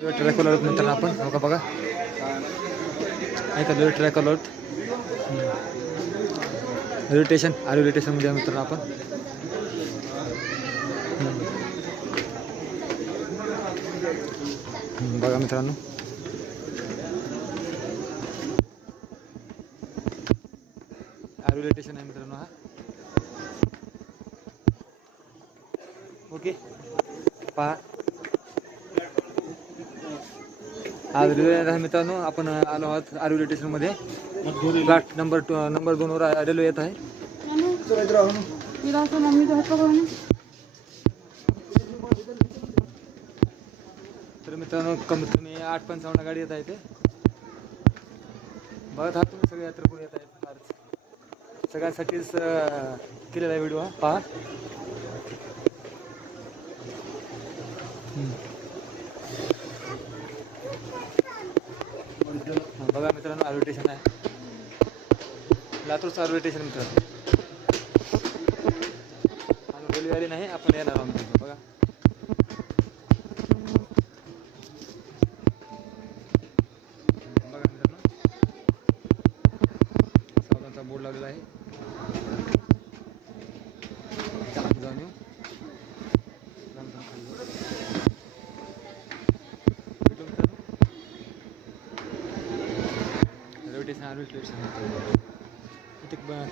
track आलो मित्रांनो आपण हो बघा ऐका ट्रॅक आलो रेल्वे स्टेशन रेल्वे स्टेशनमध्ये मित्रांनो आपण बघा मित्रांनो रेल्वे स्टेशन आहे मित्रांनो हा ओके पहा आज रेल्वे मित्रांनो आपण आलो आहोत रेल्वे स्टेशनमध्ये फ्लॅट नंबर 2 वर रेल्वे येत आहे तर मित्रांनो कमीत कमी 8:55 गाडी येत आहे ते बघत आहात तुम्ही सगळे यात्रेकरू येत आहेत सगळ्यांसाठीच केलेला आहे व्हिडिओ हा पहा बघा मित्रांनो रेल्वे स्टेशन आहे लातूरचं रेल्वे स्टेशन मित्रांनो आणि रेल्वे आली नाही आपण येणार आहोत बघा बघा मित्रांनो सावधानचा बोर्ड लावलेला आहे जाऊन येऊ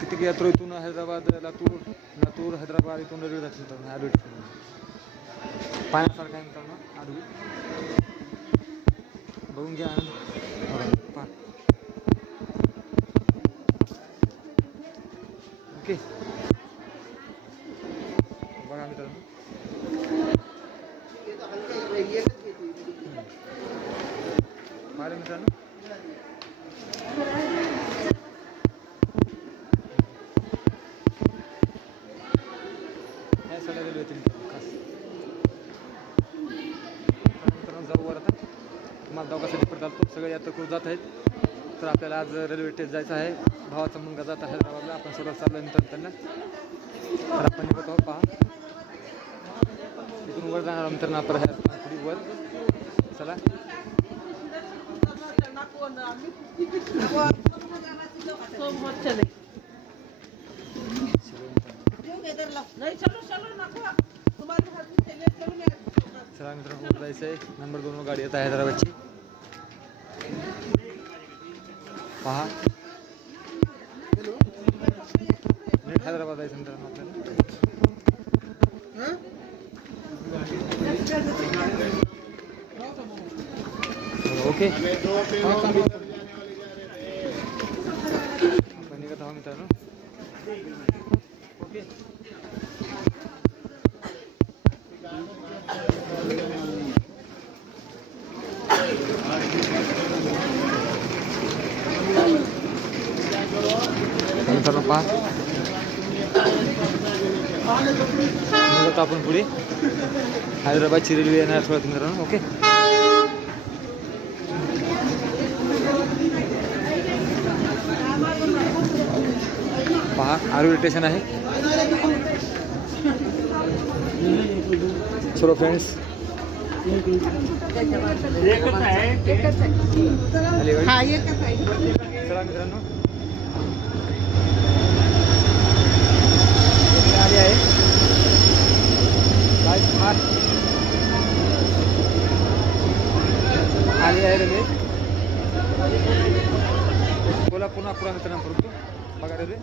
किती यात्रा इथून हैदराबाद लातूर हैदराबाद इथून रेल्वे जाते मित्रांनो रेल्वे स्टेशन पाहण्यासारखं आहे मित्रांनो आडवी बघून घ्या पहा ओके बघा मित्रांनो मित्रांनो रेल्वे येतील खास मित्रांनो जाऊ वर आता तुम्हाला दोघांसाठी परत आलतो सगळे यात्रेकरू जात आहेत तर आपल्याला आज रेल्वे स्टेशन जायचं आहे भावाचा मुलगा जात आहे हैदराबादला आपण सर्व चाललो मित्रांनो त्यांना तर आपण निघत आहोत पहा इथून वर जाणार मित्रांनो आपण थोडी वर चला चला मित्रांनो जायचं आहे नंबर 2 वर गाडी येत आहे हैदराबादची पहा हैदराबाद जायचं मित्रांनो आपल्याला ओके आपण निघत आहोत मित्रांनो ओके मित्रांनो पहा निघत आपण पुढे हैदराबादची रेल्वे येणार थोडं मित्रांनो ओके पहा रेल्वे स्टेशन आहे चलो फ्रेंड्स चला मित्रांनो आली आहे आली आहे रेल्वे बोला पुन्हा मित्रांनो परंतु बघा रेल्वे